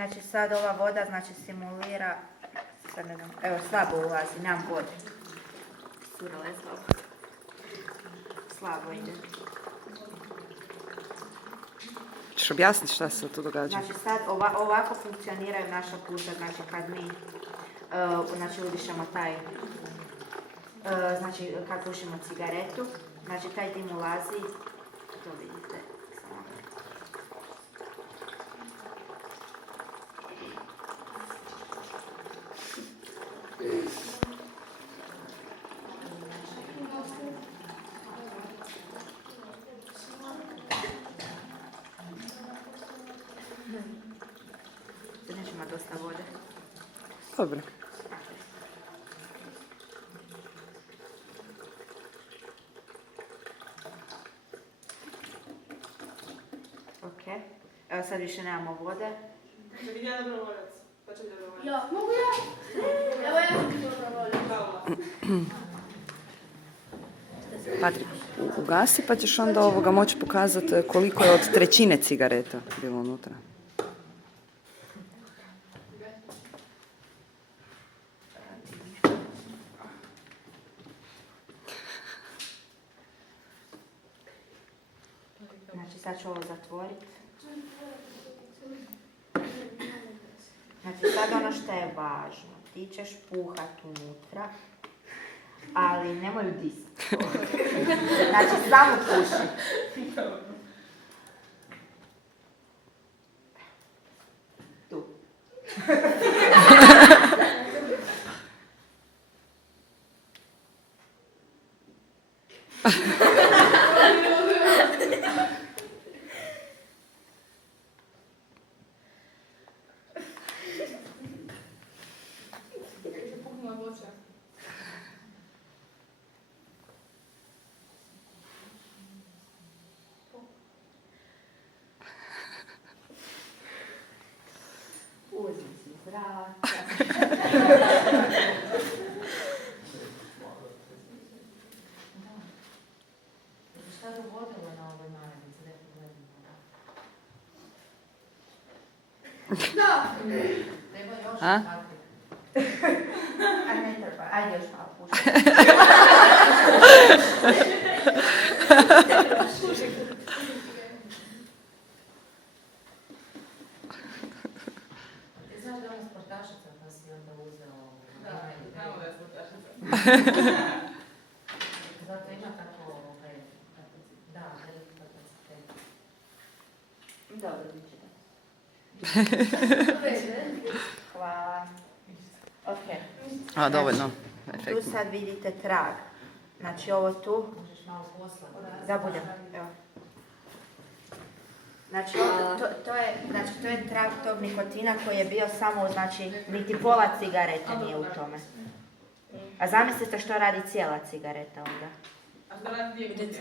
Znači sad ova voda znači simulira, sad ne znam, evo slabo ulazi, nemam vode. Surala je slabo. Slabo ide. Ćeš objasniti šta se tu događa? Znači sad ovako funkcioniraju naša pluća, znači kad mi znači udišemo taj, znači kad pušimo cigaretu, znači taj dim ulazi, to vidite. Sad nećemo dosta vode. Dobro. Ok. Evo sad više nemamo vode. Će biti jedan dobrovoljac. Pa će biti dobrovoljac. Ja, mogu ja? Evo ja sam ti dobrovoljac. Patrik, ugasi pa ćeš onda moći pokazati koliko je od 1/3 cigareta bilo unutra. Znači sad ću ovo zatvoriti. Znači sad ono što je važno, ti ćeš puhat unutra, ali nemoj udisati. Znači samo puši. Tu. Puknula ploča. Uzmi si zraka. Šta dovodilo na ovoj narednici? Da pogledamo. Da. Treba još A? tako. A ne treba, ajde još malo pušti. Ti znaš da je ona sportašica pa si onda uzeo... Da, znamo da je sportašica. Zato ima tako da, veliki kapacitet. Dobro, bit će da. Hvala. Ok. A, dovoljno. Tu sad vidite trag. Znači ovo tu. Možeš malo poslati. Da budem. Evo. Znači, to je trag tog nikotina koji je bio samo, znači, niti pola cigarete nije u tome. A zamislite što radi cijela cigareta onda. A što radi 2 minuti?